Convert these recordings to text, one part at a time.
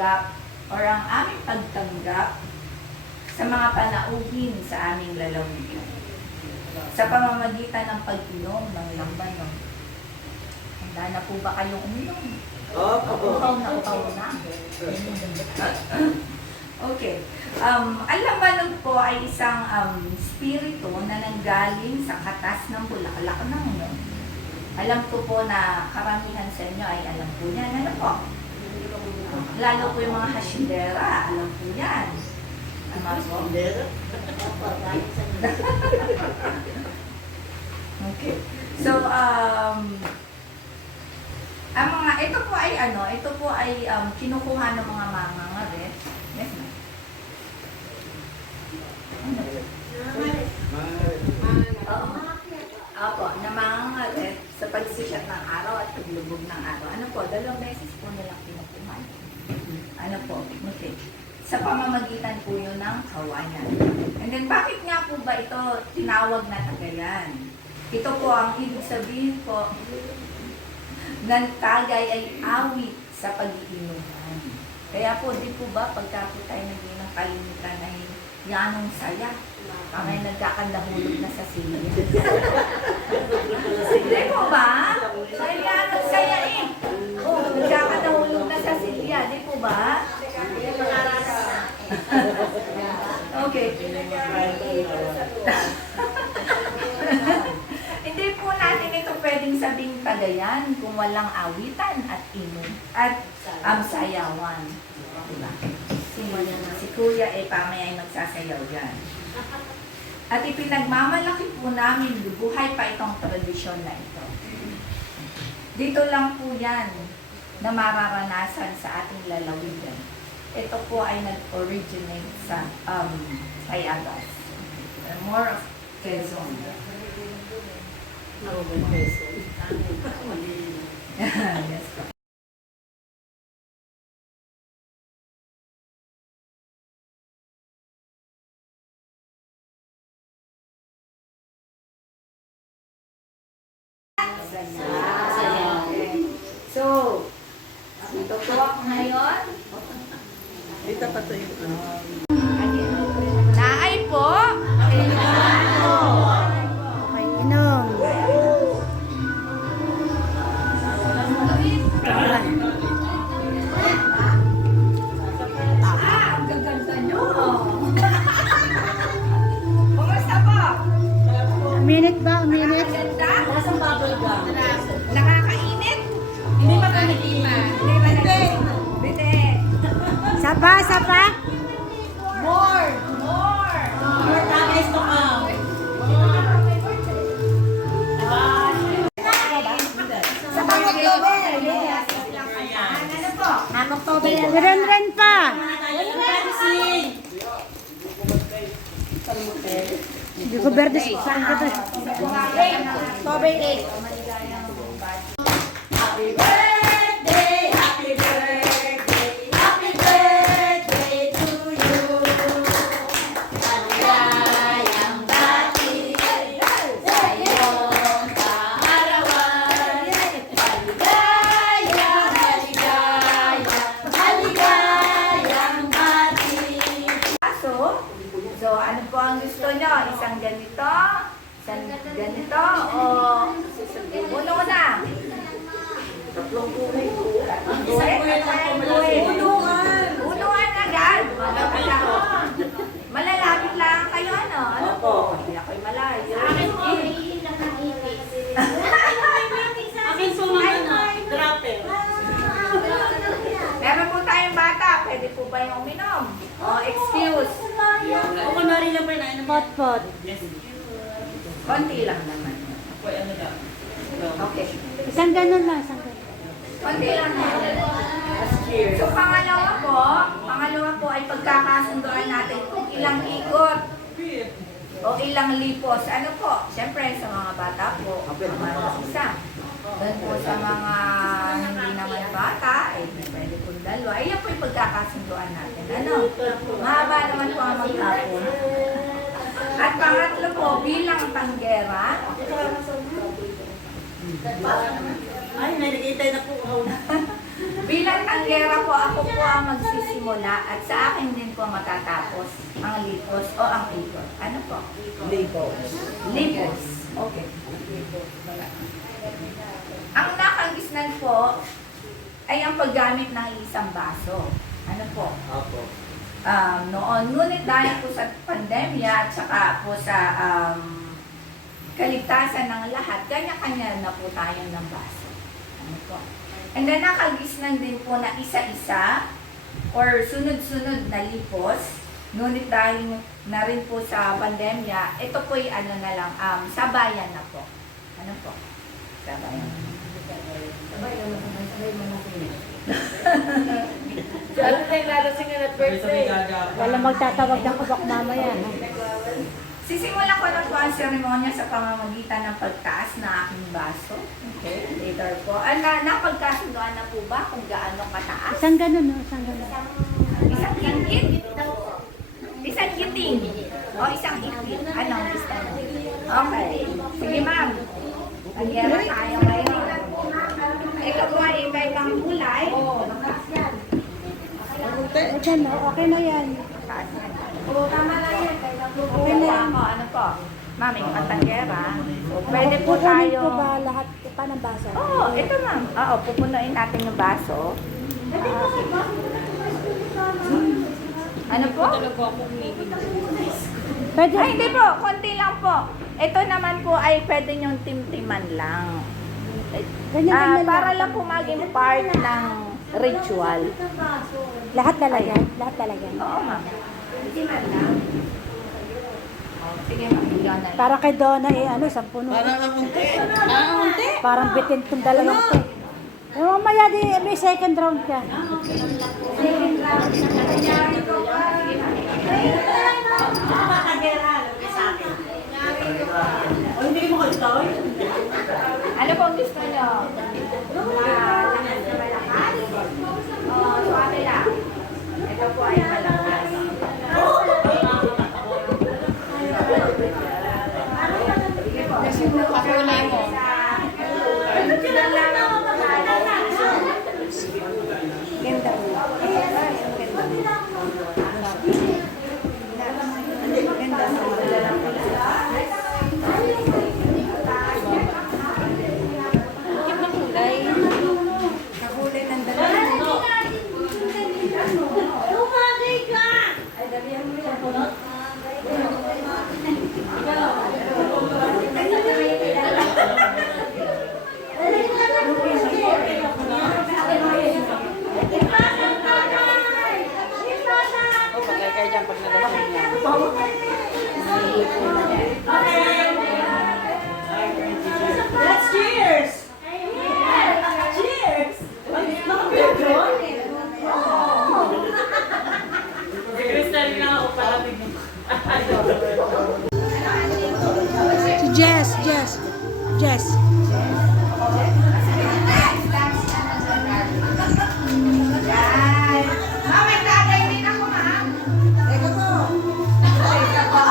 pagtanggap or ang aming pagtanggap sa mga panauhin sa aming lalawigan sa pamamagitan ng pag-inom ng lambanog. Handa na po ba kayong uminom? Upaw na. Okay. Ang lambanog po ay isang spirito na nanggaling sa katas ng bulaklak ng uno. Alam ko po na karamihan sa inyo ay alam po yan. Ano po? Lalo po yung mga hasyendera, alam po yan. Tama po? Okay. So, ang mga, ito po ay kinukuha ng mga mangangarit. Yes, ma'am. Opo, na mangangarit sa pagsikat ng araw at paglubog ng araw. Ano po, 2 beses po nilang kinukuha. Ano po, okay. Sa pamamagitan po yun ng kawanan. And then, bakit nga po ba ito tinawag na tagayan? Ito po ang ibig sabihin po ng tagay ay awit sa pag-iinuman. Kaya po, di po ba, pagka po tayo naging ng kalimitan ay yanong saya. Kami nagkakandahulog na sa silya. Di po ba? Ay yanong saya eh. Oh, nagkakandahulog na sa silya. Di po ba? Okay. Hindi po natin ito pwedeng sabing tagayan kung walang awitan at inom at sayawan. Diba? Si Kuya pamaya ay magsasayaw yan. At ipinagmamalaki po namin, buhay pa itong tradisyon na ito. Dito lang po yan na mararanasan sa ating lalawigan. Ito po ay nag-originate sa Payagas. More of Quezon. Yes po. So, ito po ako ngayon. Dito pa ito yung Naay po. Okay, inom. Ang gaganda nyo. Kumusta po? Minute ba? Minute? Ganda? Nasaan bubble gum? Nakakainit? Hindi pa kami iman. Hindi ba Bite. Sapa, sapa. More! More! More guys to come. Sa pag-October. Yes. Ano po? October. Ren pa. Hindi ko berde saan ka to? October 8. Happy birthday, happy birthday, happy birthday to you. Maligayang bati sa iyong kaarawan. Maligayang, maligayang bati. So, ano po ang gusto nyo? Isang ganito? Isang ganito? O uno na? Tatlong kulay po. Unuan agad. Malalapit lang kayo, ano? Ano po? Hindi ako'y malayo. Akin po mga dropper. Meron po tayong bata. Pwede po ba yung uminom? O, excuse. O kunwari lang pa na. Pot. Konti lang naman. Okay. Isang ganun lang, isang ganun. Konti lang naman. So, pangalawa po ay pagkakasunduan natin kung ilang ikot o ilang lipos. Ano po? Siyempre, sa mga bata po, isa. Doon po sa mga hindi naman bata, pwede po 2. Ayan po yung pagkakasunduan natin. Ano? Mahaba naman po ang maghapon. At pangatlo po, bilang tanggera. Ay, may nakita na po. Bilang tanggera po, ako po ang magsisimula at sa akin din po matatapos ang lipos o ang ikot. Ano po? Labels. Lipos. Okay. Ang nakagisnan po ay ang paggamit ng isang baso. Ano po? Apo. Noon, ngunit dahil po sa pandemya at saka po sa kaligtasan ng lahat, kanya-kanya na po tayo ng baso. Ano po? And then nakagisnan din po na isa-isa or sunod-sunod na lipos. Ngunit dahil na rin po sa pandemya, ito po ay ano na lang, sabayan na po. Ano po? Sabayan. Lalo na yung lalasingan at birthday. Wala magtatawag ng kubak mamaya. Ha? Sisimulan ko na po ang seremonya sa pamamagitan ng pagtaas na aking baso. Okay. Later po. Napagkasunduan na po ba kung gaano kataas? Isang ganun, no? Isang ganun. Isang ingit? Isang giting? O isang ingit? Anong gusto mo? Okay. Sige ma'am. Nagyara tayo ngayon. Ikaw po ay iba-ibang kulay. Ayan, no? Okay na yan. Taas yan. Tama lang yan. Okay na yan. Ano po? Ma'am, ikaw ang tanggera. So, pwede po Kukunin tayo. ko ba lahat pa ng baso? Oo, ito ma'am. Oo, pupunuin natin yung baso. Ano po? Pwede. Ay, hindi po. Konti lang po. Ito naman po ay pwede niyong timtiman lang. Ganyan Para lang po maging part ng ritual. Lahat lalagyan? Lahat lalagyan? Oo, ma'am. Timtiman lang. Sige, ma'am. Ikaw na lang. Para kay Donna, ano, 10 no? Parang bitin itong dalawang to. Eh, mamaya di, may second round ka. Second round. Nangyari ko pa. Ano pong gusto nyo? Malakas na malakas? O, suwate lang. Ito po ay malakas. Sige po. Pakulay mo. Ganda mo. Ganda mo. Nakulay ng dalawa. Let's cheers! Cheers! Crystal na ako pala. Si Jess. Yan. Ma'am, may tagay din ako, ma'am. Ito po. Ito po.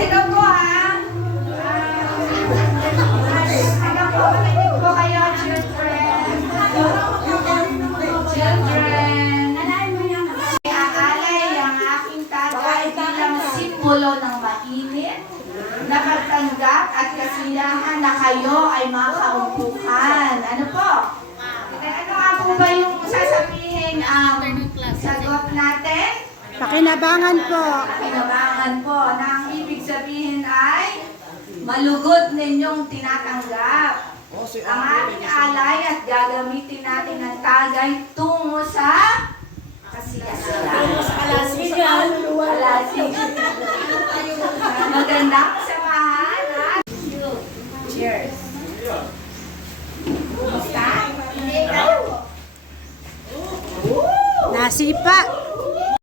Ito po, ha. Ito po, makinig po kayo, children. Children. Aalay ang aking tagay bilang simbolo ng mainit na pagtanggap at kasiyahan na kayo ay makaupukan. Ano po? Ano nga po ba yung sasabihin sagot natin? Pakinabangan po. Kinabangan po na ang ibig sabihin ay malugod ninyong tinatanggap ang aming alay at gagamitin natin ang tagay tungo sa kasiyahan. Kalasigan. Magandang samahan at cheers. Kumusta? Nasipa.